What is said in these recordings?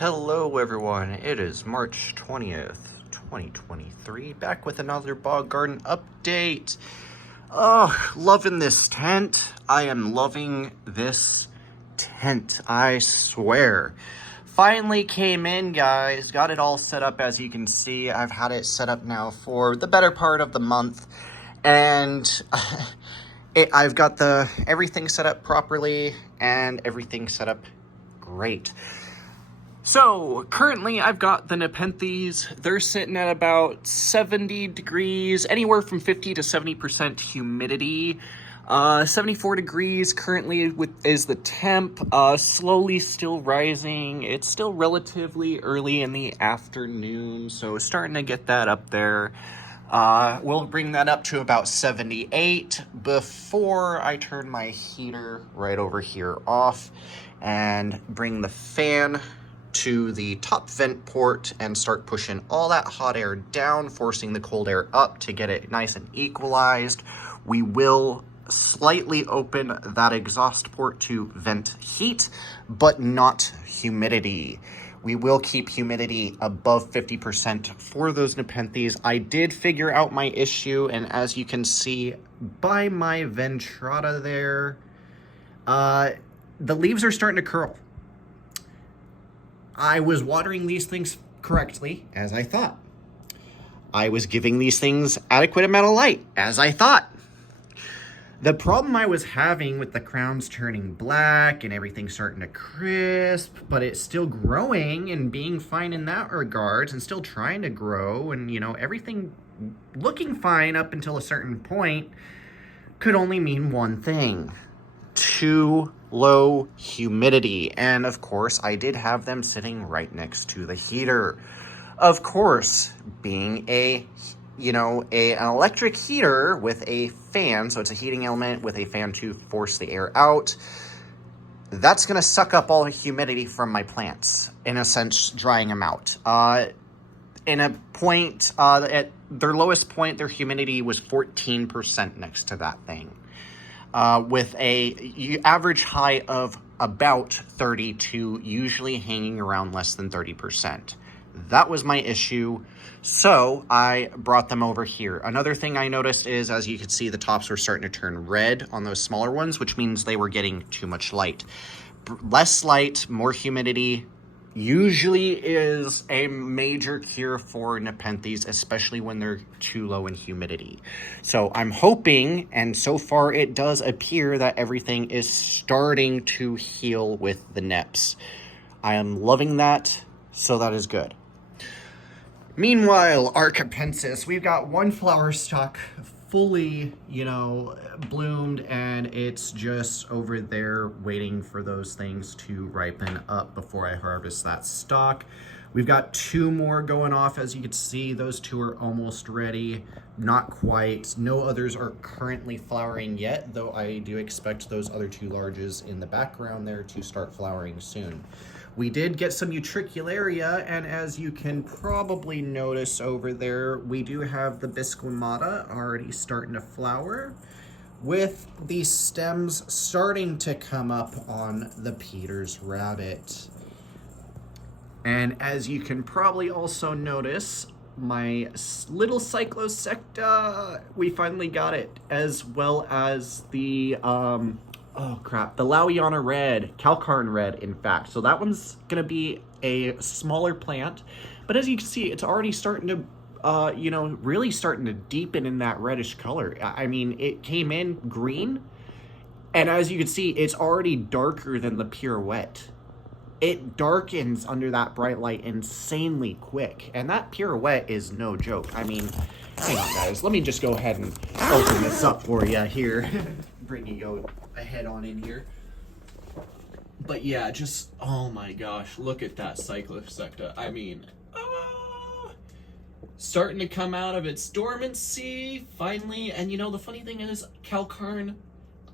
Hello everyone, it is March 20th, 2023, back with another Bog Garden update. Oh, loving this tent. I am loving this tent, I swear. Finally came in, guys. Got it all set up. As you can see, I've had it set up now for the better part of the month. And I've got everything set up properly and everything set up great. So, currently I've got the Nepenthes. They're sitting at about 70 degrees, anywhere from 50 to 70% humidity. 74 degrees currently is the temp, slowly still rising. It's still relatively early in the afternoon, so starting to get that up there. We'll bring that up to about 78 before I turn my heater right over here off and bring the fan to the top vent port and start pushing all that hot air down, forcing the cold air up to get it nice and equalized. We will slightly open that exhaust port to vent heat, but not humidity. We will keep humidity above 50% for those Nepenthes. I did figure out my issue, and as you can see by my Ventrata there, the leaves are starting to curl. I was watering these things correctly, as I thought. I was giving these things adequate amount of light, as I thought. The problem I was having with the crowns turning black and everything starting to crisp, but it's still growing and being fine in that regards and still trying to grow and, everything looking fine up until a certain point, could only mean one thing: too low humidity. And of course, I did have them sitting right next to the heater. Of course, being an electric heater with a fan, so it's a heating element with a fan to force the air out, that's going to suck up all the humidity from my plants, in a sense, drying them out. At their lowest point, their humidity was 14% next to that thing. With a average high of about 32, usually hanging around less than 30%. That was my issue, so I brought them over here. Another thing I noticed is, as you can see, the tops were starting to turn red on those smaller ones, which means they were getting too much light. Less light, more humidity usually is a major cure for Nepenthes, especially when they're too low in humidity. So I'm hoping, and so far it does appear, that everything is starting to heal with the Neps. I am loving that, so that is good. Meanwhile, our Capensis, we've got one flower stalk fully, bloomed, and it's just over there waiting for those things to ripen up before I harvest that stalk. We've got two more going off. As you can see, those two are almost ready. Not quite. No others are currently flowering yet, though I do expect those other two larges in the background there to start flowering soon. We did get some Utricularia, and as you can probably notice over there, we do have the Bisquamata already starting to flower, with the stems starting to come up on the Peter's Rabbit. And as you can probably also notice, my little Cyclosecta, we finally got it, as well as the the Lawiana Red, Calcarn Red, in fact. So that one's gonna be a smaller plant, but as you can see, it's already starting to, really starting to deepen in that reddish color. I mean, it came in green, and as you can see, it's already darker than the Pirouette. It darkens under that bright light insanely quick, and that Pirouette is no joke. I mean, hang on, guys. Let me just go ahead and open this up for you here. Bring you ahead on in here. But yeah, just, oh my gosh, look at that Cyclosecta. I mean, starting to come out of its dormancy, finally. And the funny thing is, Calcarn,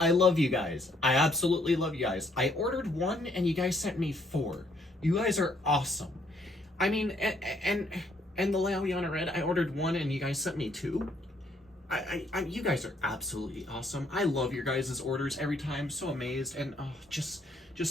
I love you guys. I absolutely love you guys. I ordered one and you guys sent me 4. You guys are awesome. I mean, and the Lawiana Red, I ordered 1 and you guys sent me 2. You guys are absolutely awesome. I love your guys' orders every time. So amazed. And just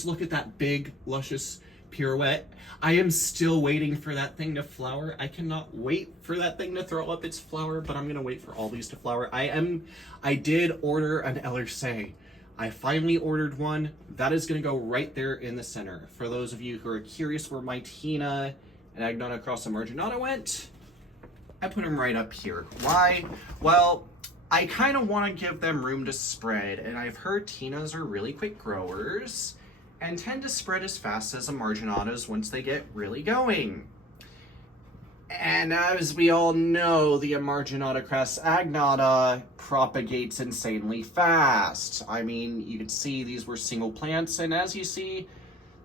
look at that big, luscious pirouette. I am still waiting for that thing to flower. I cannot wait for that thing to throw up its flower, but I'm gonna wait for all these to flower. I did order an LRC. I finally ordered one. That is gonna go right there in the center. For those of you who are curious where my Tina and Agnata Crossa Marginata went, I put them right up here. Why? Well, I kind of want to give them room to spread, and I've heard Tinas are really quick growers and tend to spread as fast as the Marginatas once they get really going. And as we all know, the Marginata cress agnata propagates insanely fast. I mean, you can see these were single plants, and as you see,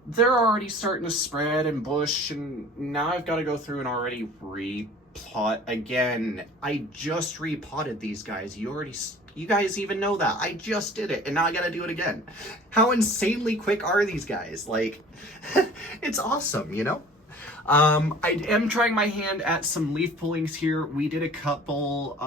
they're already starting to spread and bush, and now I've got to go through and already repot again. I just repotted these guys. You guys even know that. I just did it, and now I gotta do it again. How insanely quick are these guys? Like, it's awesome, you know? I am trying my hand at some leaf pullings here. We did a couple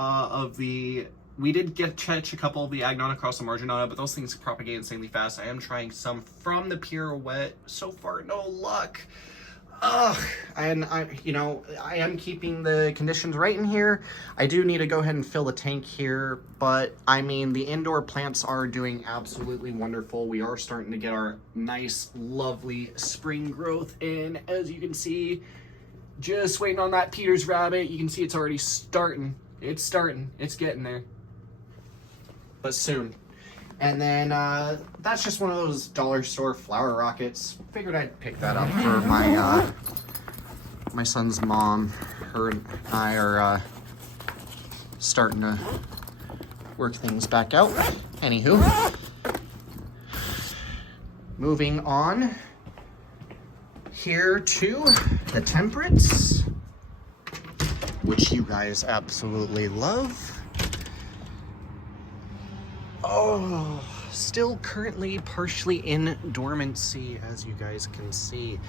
we did catch a couple of the Agnata Crossa Marginata, but those things propagate insanely fast. I am trying some from the pirouette. So far, no luck. And I am keeping the conditions right in here. I do need to go ahead and fill the tank here, but I mean, the indoor plants are doing absolutely wonderful. We are starting to get our nice, lovely spring growth in. As you can see, just waiting on that Peter's rabbit. You can see it's already starting. It's getting there. But soon. And then that's just one of those dollar store flower rockets. Figured I'd pick that up for my son's mom. Her and I are starting to work things back out. Anywho, moving on here to the temperates, which you guys absolutely love. Oh, still currently partially in dormancy, as you guys can see,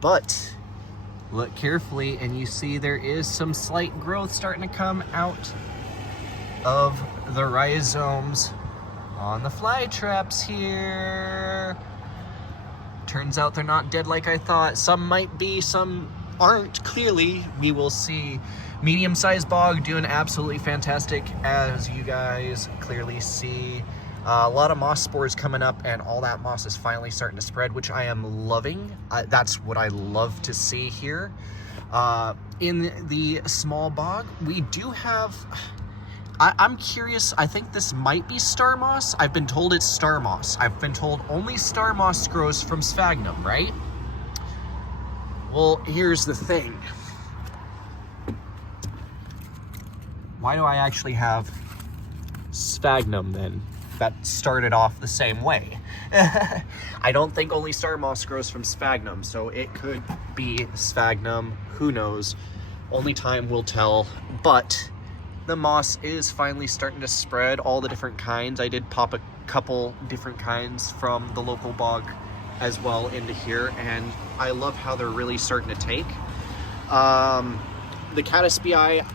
but look carefully and you see there is some slight growth starting to come out of the rhizomes on the fly traps here. Turns out they're not dead like I thought. Some might be, some aren't. Clearly, we will see. Medium-sized bog doing absolutely fantastic, as you guys clearly see. A lot of moss spores coming up, and all that moss is finally starting to spread, which I am loving. That's what I love to see here. In the small bog, we do have... I'm curious, I think this might be star moss. I've been told it's star moss. I've been told only star moss grows from sphagnum, right? Well, here's the thing. Why do I actually have sphagnum then? That started off the same way. I don't think only star moss grows from sphagnum, so it could be sphagnum. Who knows? Only time will tell. But the moss is finally starting to spread, all the different kinds. I did pop a couple different kinds from the local bog as well into here, and I love how they're really starting to take. The caddisbii,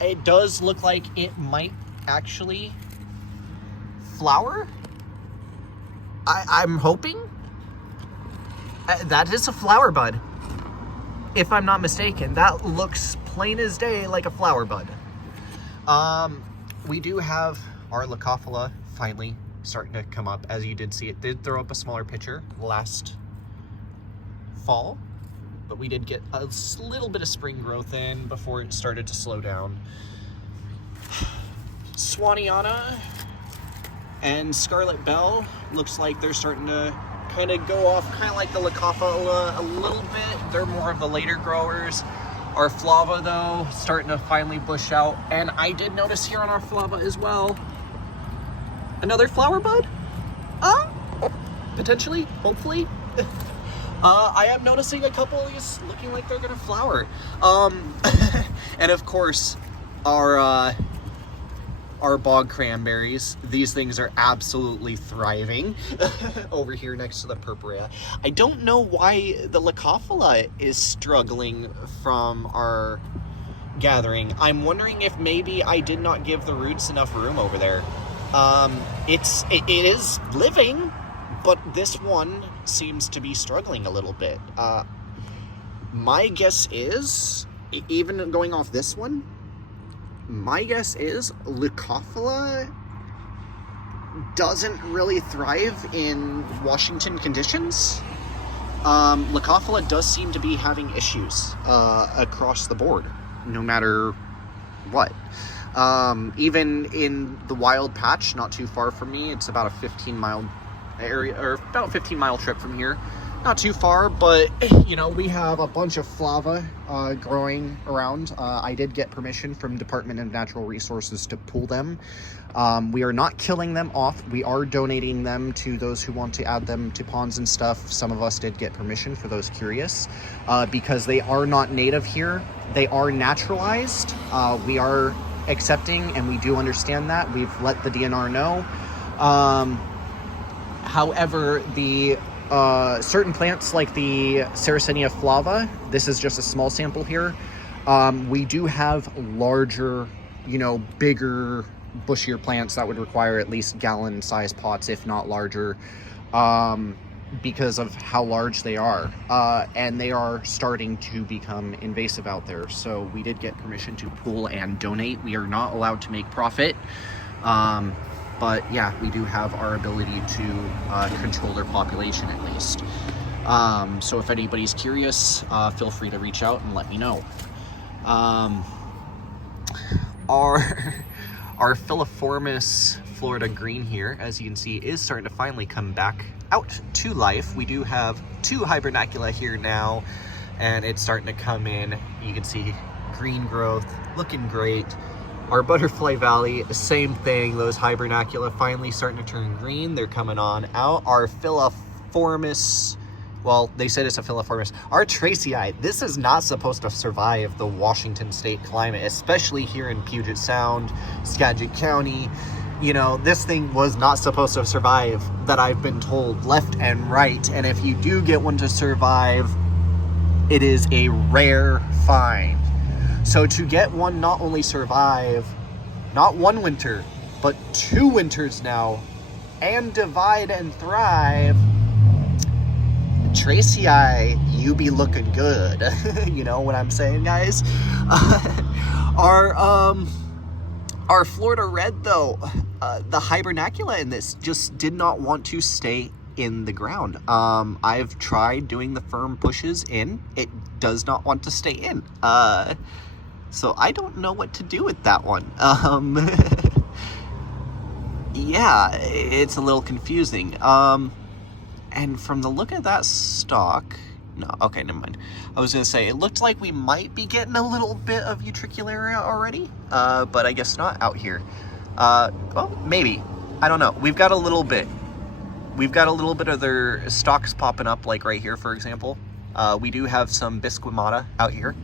it does look like it might actually flower. I'm hoping. That is a flower bud, if I'm not mistaken. That looks plain as day like a flower bud. We do have our Leucophila finally starting to come up. As you did see, it did throw up a smaller pitcher last fall, but we did get a little bit of spring growth in before it started to slow down. Swaniana and Scarlet Belle looks like they're starting to kind of go off, kind of like the Leucophila a little bit. They're more of the later growers. Our Flava, though, starting to finally bush out. And I did notice here on our Flava as well, another flower bud? Potentially, hopefully. I am noticing a couple of these looking like they're gonna flower. And of course, our bog cranberries. These things are absolutely thriving over here next to the purpurea. I don't know why the Leucophila is struggling from our gathering. I'm wondering if maybe I did not give the roots enough room over there. It is living, but this one seems to be struggling a little bit. My guess is, even going off this one, my guess is Leucophila doesn't really thrive in Washington conditions. Leucophila does seem to be having issues across the board, no matter what. Even in the wild patch, not too far from me, it's about a 15-mile area, or about 15-mile trip from here. Not too far, but, you know, we have a bunch of flava growing around. I did get permission from Department of Natural Resources to pull them. We are not killing them off. We are donating them to those who want to add them to ponds and stuff. Some of us did get permission, for those curious, because they are not native here. They are naturalized. We are accepting, and we do understand that. We've let the DNR know. However, the certain plants like the Sarracenia flava, this is just a small sample here. We do have larger, you know, bigger, bushier plants that would require at least gallon-sized pots, if not larger, because of how large they are. And they are starting to become invasive out there. So we did get permission to pool and donate. We are not allowed to make profit. But yeah, we do have our ability to control their population at least. So if anybody's curious, feel free to reach out and let me know. Our Filiformis Florida green here, as you can see, is starting to finally come back out to life. We do have 2 hibernacula here now, and it's starting to come in. You can see green growth, looking great. Our Butterfly Valley, same thing. Those hibernacula finally starting to turn green. They're coming on out. Our Filiformis, well, they said it's a Filiformis. Our Tracii, this is not supposed to survive the Washington state climate, especially here in Puget Sound, Skagit County. You know, this thing was not supposed to survive, that I've been told, left and right. And if you do get one to survive, it is a rare find. So to get one not only survive, not one winter, but 2 winters now, and divide and thrive, Tracii, you be looking good. You know what I'm saying, guys? Our Florida Red, though, the hibernacula in this just did not want to stay in the ground. I've tried doing the firm pushes in. It does not want to stay in. So I don't know what to do with that one. Yeah, it's a little confusing. And from the look of that stalk, no, okay, never mind. I was gonna say, it looked like we might be getting a little bit of Utricularia already, but I guess not out here. Well, maybe, I don't know. We've got a little bit of their stalks popping up, like right here, for example. We do have some Bisquamata out here.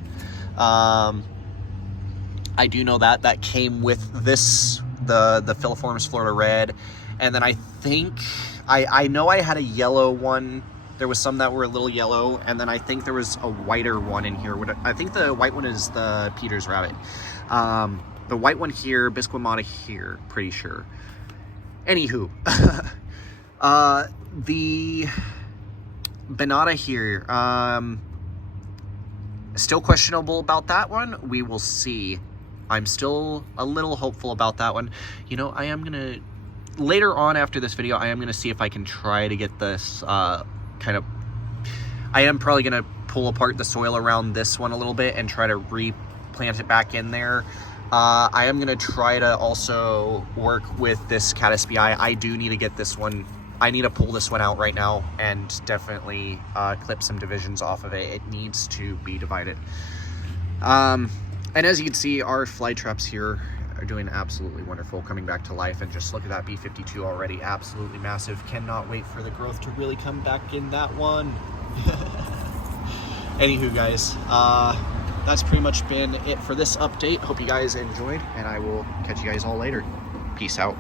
I do know that came with this, the Filiformis Florida Red. And then I think, I know I had a yellow one. There was some that were a little yellow. And then I think there was a whiter one in here. I think the white one is the Peter's Rabbit. The white one here, Bisquamata here, pretty sure. Anywho, the Benata here, still questionable about that one. We will see. I'm still a little hopeful about that one. You know, I am gonna, later on after this video, I am gonna see if I can try to get this I am probably gonna pull apart the soil around this one a little bit and try to replant it back in there. I am gonna try to also work with this Caddis BI. I do need to get this one, I need to pull this one out right now and definitely clip some divisions off of it. It needs to be divided. And as you can see, our fly traps here are doing absolutely wonderful, coming back to life. And just look at that B52 already, absolutely massive. Cannot wait for the growth to really come back in that one. Anywho, guys, that's pretty much been it for this update. Hope you guys enjoyed, and I will catch you guys all later. Peace out.